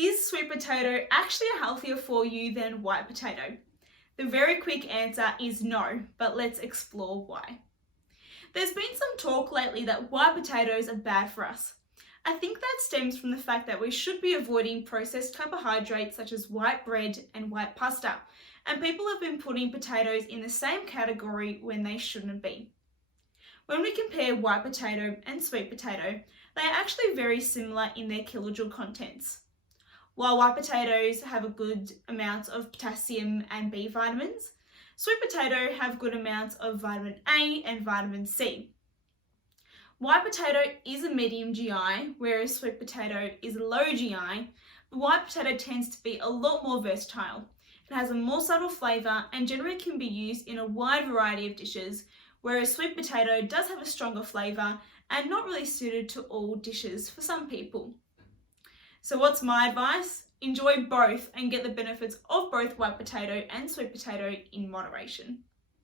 Is sweet potato actually healthier for you than white potato? The very quick answer is no, but let's explore why. There's been some talk lately that white potatoes are bad for us. I think that stems from the fact that we should be avoiding processed carbohydrates such as white bread and white pasta, and people have been putting potatoes in the same category when they shouldn't be. When we compare white potato and sweet potato, they are actually very similar in their kilojoule contents. While white potatoes have a good amount of potassium and B vitamins, sweet potato have good amounts of vitamin A and vitamin C. White potato is a medium GI, whereas sweet potato is low GI, but white potato tends to be a lot more versatile. It has a more subtle flavour and generally can be used in a wide variety of dishes, whereas sweet potato does have a stronger flavour and not really suited to all dishes for some people. So what's my advice? Enjoy both and get the benefits of both white potato and sweet potato in moderation.